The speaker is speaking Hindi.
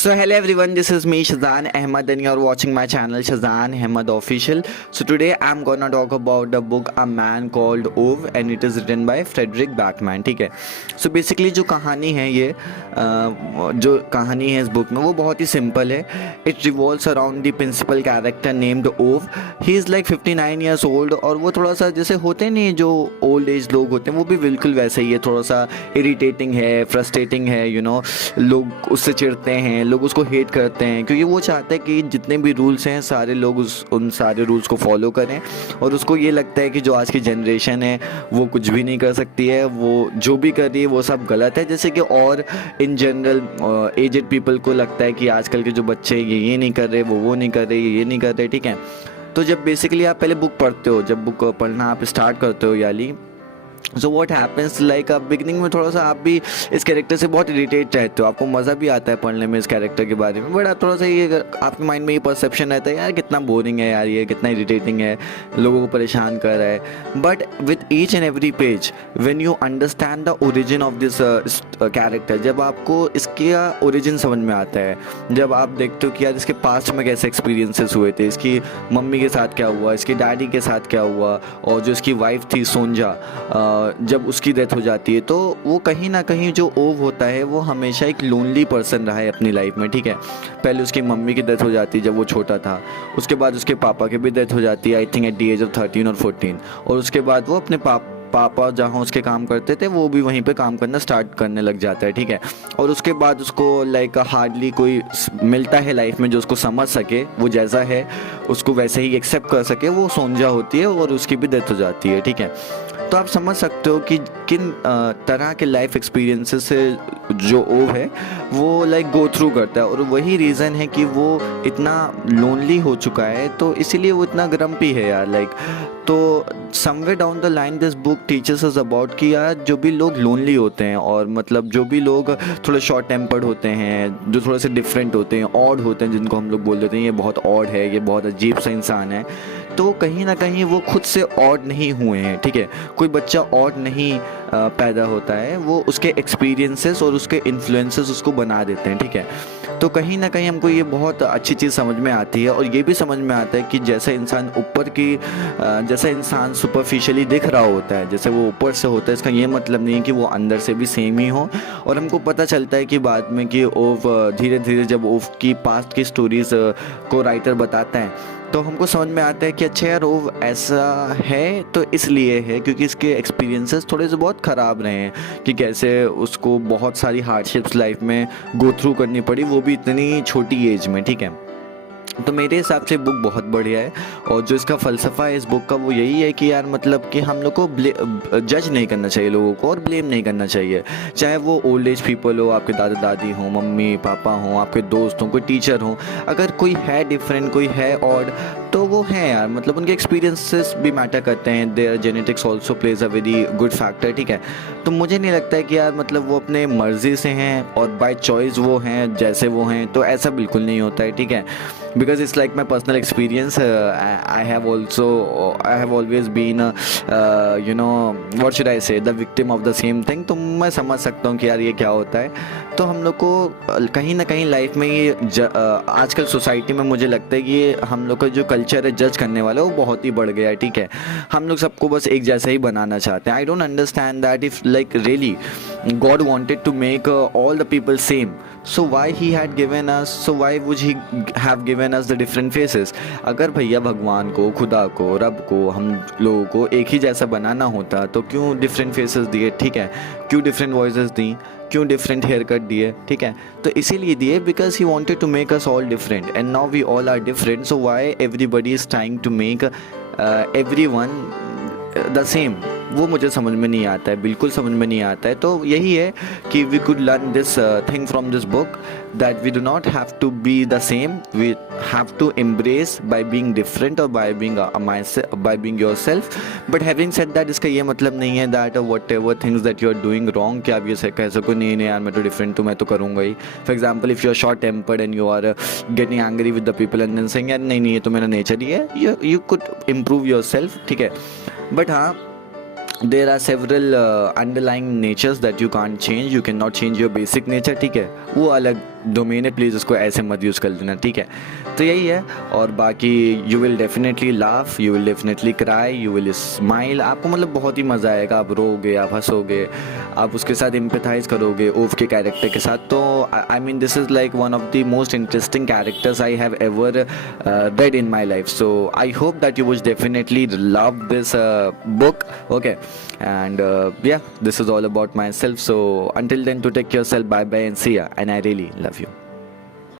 So hello everyone, this is me Shazan Ahmad and you're watching my channel Shazan Ahmad Official. So today I'm gonna talk about the book A Man Called Ove and it is written by Frederick Backman. ठीक है. So basically जो कहानी है ये जो कहानी है इस बुक में वो बहुत ही सिंपल है. It revolves around the principal character named Ove. He is like 59 years old और वो थोड़ा सा जैसे होते नहीं जो ओल्ड एज लोग होते हैं वो भी बिल्कुल वैसे ही है. थोड़ा सा इरिटेटिंग है, फ्रस्ट्रेटिंग है, लोग उससे चिढ़ते हैं, लोग उसको हेट करते हैं क्योंकि वो चाहता है कि जितने भी रूल्स हैं सारे लोग उन सारे रूल्स को फॉलो करें और उसको ये लगता है कि जो आज की जनरेशन है वो कुछ भी नहीं कर सकती है, वो जो भी कर रही है वो सब गलत है. जैसे कि और इन जनरल एजेड पीपल को लगता है कि आजकल के जो बच्चे ये नहीं कर रहे, वो नहीं कर रहे, ये नहीं कर रहे. ठीक है. तो जब बेसिकली आप पहले बुक पढ़ते हो, जब बुक पढ़ना आप स्टार्ट करते हो याली सो वॉट हैपन्स लाइक आप बिगनिंग में थोड़ा सा आप भी इस कैरेक्टर से बहुत इरिटेट रहते हो, आपको मज़ा भी आता है पढ़ने में इस कैरेक्टर के बारे में, बट आप थोड़ा सा ये आपके माइंड में ये परसेप्शन रहता है यार कितना बोरिंग है यार, ये कितना इरिटेटिंग है, लोगों को परेशान कर रहा है. But with each and every page when you understand the origin of this character, जब आपको इसका ओरिजिन समझ में आता है, जब आप देखते हो कि यार इसके पास्ट में कैसे एक्सपीरियंसेस हुए थे, इसकी मम्मी के साथ क्या हुआ, इसकी डैडी के साथ क्या हुआ, और जो इसकी वाइफ थी सोंजा जब उसकी डेथ हो जाती है, तो वो कहीं ना कहीं जो ओव होता है वो हमेशा एक लोनली पर्सन रहा है अपनी लाइफ में. ठीक है. पहले उसकी मम्मी की डेथ हो जाती है जब वो छोटा था, उसके बाद उसके पापा की भी डेथ हो जाती है I think at the age of 13 और 14, और उसके बाद वो अपने पापा जहाँ उसके काम करते थे वो भी वहीं पे काम करना स्टार्ट करने लग जाता है. ठीक है. और उसके बाद उसको लाइक हार्डली कोई मिलता है लाइफ में जो उसको समझ सके, वो जैसा है उसको वैसे ही एक्सेप्ट कर सके, वो सोंजा होती है और उसकी भी डेथ हो जाती है. ठीक है. तो आप समझ सकते हो कि किन तरह के लाइफ एक्सपीरियंसेस से जो ओव है वो लाइक गो थ्रू करता है, और वही रीज़न है कि वो इतना लोनली हो चुका है, तो इसीलिए वो इतना ग्रम्पी है यार लाइक. तो somewhere down the line this book teachers us about कि यार जो भी लोग लोनली होते हैं और मतलब जो भी लोग थोड़े शॉर्ट टेम्पर्ड होते हैं, जो थोड़े से डिफरेंट होते हैं, ऑड होते हैं, जिनको हम लोग बोल देते हैं ये बहुत ऑड है, ये बहुत अजीब सा इंसान है, तो कहीं ना कहीं वो खुद से ऑड नहीं हुए हैं. ठीक है. कोई बच्चा ऑड नहीं पैदा होता है, वो उसके एक्सपीरियंसेस और उसके इन्फ्लुएंसेस उसको बना देते हैं. ठीक है. तो कहीं ना कहीं हमको ये बहुत अच्छी चीज़ समझ में आती है, और ये भी समझ में आता है कि जैसा इंसान जैसा इंसान सुपरफिशियली दिख रहा होता है, जैसे वो ऊपर से होता है, इसका ये मतलब नहीं है कि वो अंदर से भी सेम ही हो. और हमको पता चलता है कि बाद में कि ओव धीरे धीरे जब ओव की पास्ट की स्टोरीज़ को राइटर बताता है तो हमको समझ में आता है कि अच्छा यार ओव ऐसा है तो इसलिए है क्योंकि इसके एक्सपीरियंसेस थोड़े से बहुत ख़राब रहे हैं, कि कैसे उसको बहुत सारी हार्डशिप्स लाइफ में गो थ्रू करनी पड़ी, वो भी इतनी छोटी एज में. ठीक है. तो मेरे हिसाब से बुक बहुत बढ़िया है, और जो इसका फ़लसफ़ा है इस बुक का वो यही है कि यार मतलब कि हम लोग को जज नहीं करना चाहिए लोगों को, और ब्लेम नहीं करना चाहिए, चाहे वो ओल्ड एज पीपल हो, आपके दादा दादी हों, मम्मी पापा हों, आपके दोस्त हों, कोई टीचर हों. अगर कोई है डिफरेंट, कोई है ऑड, तो वो है यार मतलब उनके एक्सपीरियंसेस भी मैटर करते हैं, there genetics also plays a very good factor. ठीक है. तो मुझे नहीं लगता है कि यार मतलब वो अपने मर्ज़ी से हैं और बाय चॉइस वो हैं जैसे वो हैं, तो ऐसा बिल्कुल नहीं होता है. ठीक है. Because it's like my personal experience. I have always been what should I say, the victim of the same thing. तो मैं समझ सकता हूँ कि यार ये क्या होता है. तो हम लोग को कहीं ना कहीं लाइफ में ये आजकल सोसाइटी में मुझे लगता है कि ये हम लोग का जो कल्चर है जज करने वाला वो बहुत ही बढ़ गया है. ठीक है. हम लोग सबको बस एक जैसा ही बनाना चाहते हैं. I don't understand that if like really God wanted to make all the people same, so why he had given us, so why would he have given us the different faces? अगर भैया भगवान को, खुदा को, रब को, हम लोगों को एक ही जैसा बनाना होता तो क्यों डिफरेंट फेसेस दिए. ठीक है. क्यों डिफरेंट वॉइसेस दी, क्यों डिफरेंट हेयर कट दिए. ठीक है. तो इसीलिए दिए because he wanted to make us all different, and now we all are different, so why everybody is trying to make everyone the same. वो मुझे समझ में नहीं आता है, बिल्कुल समझ में नहीं आता है. तो यही है कि we could learn this thing from this book, that we do not have to be the same, we have to embrace by being different और by being yourself. But having said that, इसका ये मतलब नहीं है that whatever things that you are doing wrong कि आप ये कह सको नहीं नहीं यार मैं तो डिफरेंट हूँ, मैं तो करूँगा ही. For example if you are short tempered and you are getting angry with the people and then saying यार नहीं नहीं ये तो मेरा नेचर ही है, यू कुड इम्प्रूव योरसेल्फ. ठीक है. बट हाँ, there are several underlying natures that you can't change. You cannot change your basic nature. ठीक है. वो अलग डोमेन है, प्लीज़ उसको ऐसे मत यूज़ कर देना, ठीक है। तो यही है, और बाकी you will definitely laugh, you will definitely cry, you will smile, आपको मतलब बहुत ही मज़ा आएगा, आप रोगे, आप हंसोगे, आप उसके साथ एम्पैथाइज करोगे ओव के कैरेक्टर के साथ। तो I mean this is like one of the most interesting characters I have ever read in my life. So I hope that you would definitely love this book. Okay, and yeah, this is all about myself. So until then, to take yourself, bye bye and see ya, and I really love you.